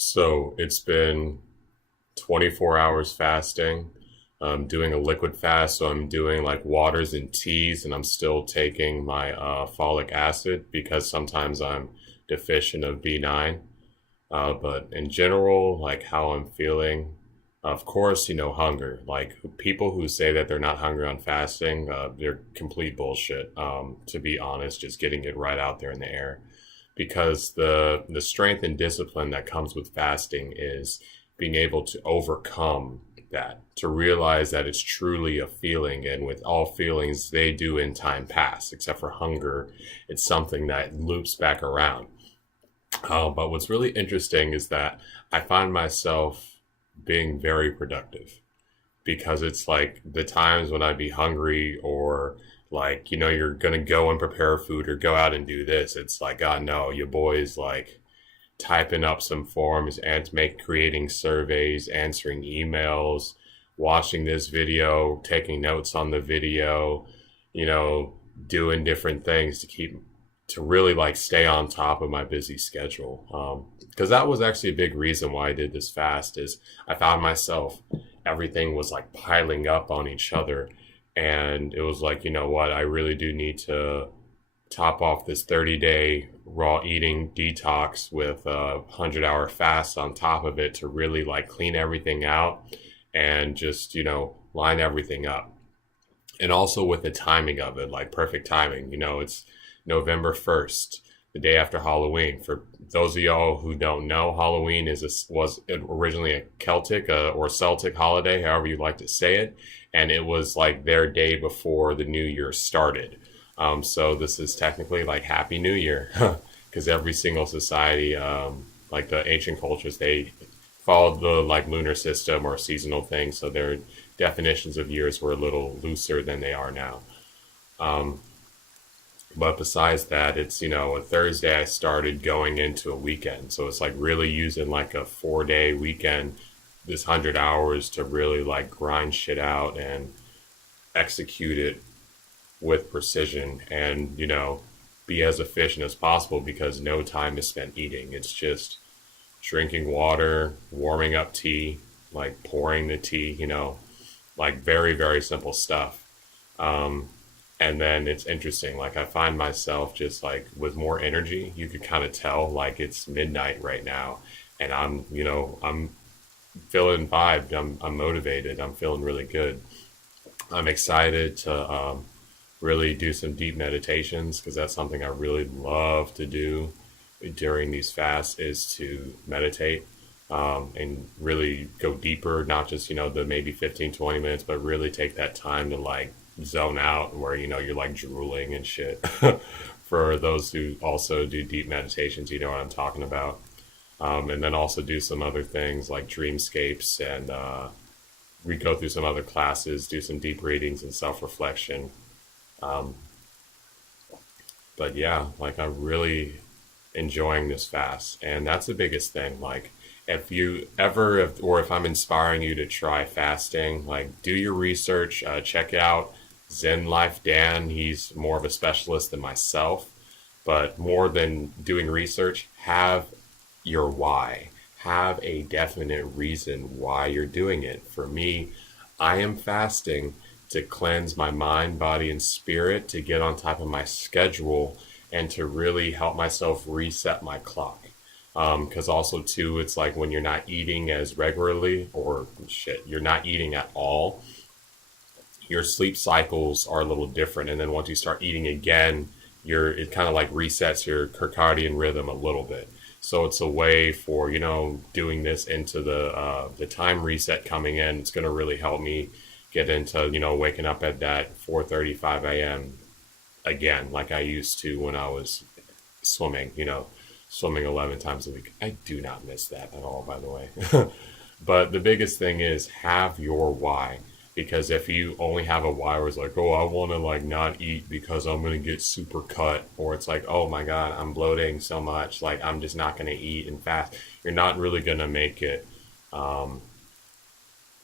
So it's been 24 hours fasting. I'm doing a liquid fast, so I'm doing like waters and teas, and I'm still taking my folic acid because sometimes I'm deficient of B9. But in general, like how I'm feeling, of course, hunger. Like people who say that they're not hungry on fasting, they're complete bullshit. To be honest, just getting it right out there in the air, because the strength and discipline that comes with fasting is being able to overcome that, to realize that it's truly a feeling, and with all feelings, they do in time pass, except for hunger. It's something that loops back around. But what's really interesting is that I find myself being very productive, because it's like the times when I'd be hungry, or like, you're gonna go and prepare food or go out and do this. It's like, God, no, your boy's like typing up some forms and creating surveys, answering emails, watching this video, taking notes on the video, you know, doing different things to really like stay on top of my busy schedule. Because that was actually a big reason why I did this fast, is I found myself, everything was like piling up on each other. And it was like, you know what, I really do need to top off this 30-day raw eating detox with a 100-hour fast on top of it, to really like clean everything out and just, line everything up. And also with the timing of it, like perfect timing. It's November 1st, the day after Halloween. For those of y'all who don't know, Halloween was originally a Celtic or Celtic holiday, however you like to say it, and it was like their day before the new year started. So this is technically like Happy New Year, because every single society, like the ancient cultures, they followed the like lunar system or seasonal thing, so their definitions of years were a little looser than they are now. Um, but besides that, it's, a Thursday I started going into a weekend. So it's like really using like a 4-day weekend, this 100 hours to really like grind shit out and execute it with precision, and, be as efficient as possible, because no time is spent eating. It's just drinking water, warming up tea, like pouring the tea, like very, very simple stuff. Um, and then it's interesting. Like I find myself just like with more energy. You could kind of tell like it's midnight right now, and I'm feeling vibed. I'm motivated. I'm feeling really good. I'm excited to really do some deep meditations, because that's something I really love to do during these fasts, is to meditate, and really go deeper, not just, the maybe 15, 20 minutes, but really take that time to like zone out, where, you're like drooling and shit. For those who also do deep meditations, you know what I'm talking about. And then also do some other things like dreamscapes, and we go through some other classes, do some deep readings and self-reflection. Um, but yeah, like I'm really enjoying this fast, and that's the biggest thing. Like if you ever, or if I'm inspiring you to try fasting, like do your research, check out Zen Life Dan. He's more of a specialist than myself, but more than doing research, have your why. Have a definite reason why you're doing it. For me, I am fasting to cleanse my mind, body, and spirit, to get on top of my schedule, and to really help myself reset my clock. Because also, too, it's like when you're not eating as regularly, or shit, you're not eating at all, your sleep cycles are a little different. And then once you start eating again, it kind of like resets your circadian rhythm a little bit. So it's a way for, doing this into the time reset coming in. It's going to really help me get into, waking up at that 4:35 a.m. again, like I used to when I was swimming, swimming 11 times a week. I do not miss that at all, by the way. But the biggest thing is have your why. Because if you only have a why where it's like, oh, I want to like not eat because I'm going to get super cut, or it's like, oh my God, I'm bloating so much, like I'm just not going to eat and fast, you're not really going to make it. Um,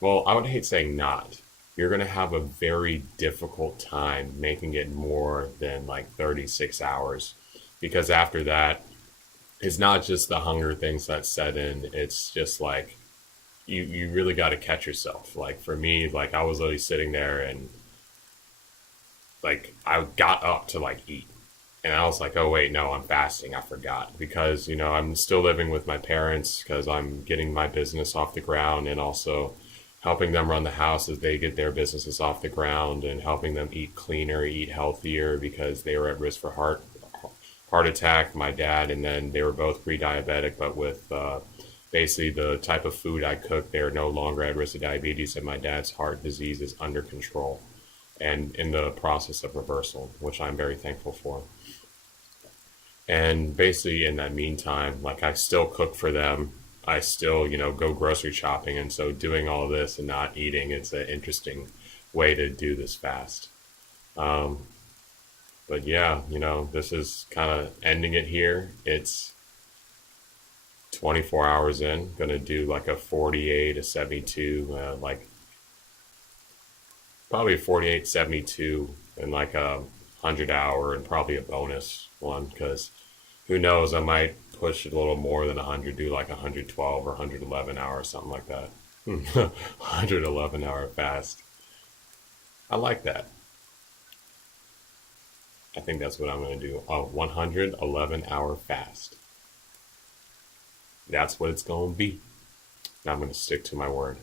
well, I would hate saying not. You're going to have a very difficult time making it more than like 36 hours. Because after that, it's not just the hunger things that set in. It's just like you really got to catch yourself. Like for me, like I was always sitting there and like I got up to like eat. And I was like, oh, wait, no, I'm fasting. I forgot because, I'm still living with my parents because I'm getting my business off the ground and also helping them run the house as they get their businesses off the ground and helping them eat cleaner, eat healthier because they were at risk for heart attack, my dad, and then they were both pre-diabetic, but with basically the type of food I cook, they're no longer at risk of diabetes, and my dad's heart disease is under control and in the process of reversal, which I'm very thankful for. And basically, in that meantime, like I still cook for them. I still, go grocery shopping. And so doing all this and not eating, it's an interesting way to do this fast. Um, but yeah, this is kind of ending it here. It's 24 hours in, gonna do like a 48 to 72, like probably a 48, 72, and like a 100 hour and probably a bonus one because who knows, I might push it a little more than 100, do like 112 or 111 hours, something like that. 111-hour fast. I like that. I think that's what I'm going to do. A 111-hour fast. That's what it's going to be. And I'm going to stick to my word.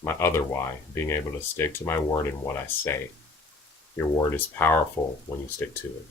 My other why, being able to stick to my word and what I say. Your word is powerful when you stick to it.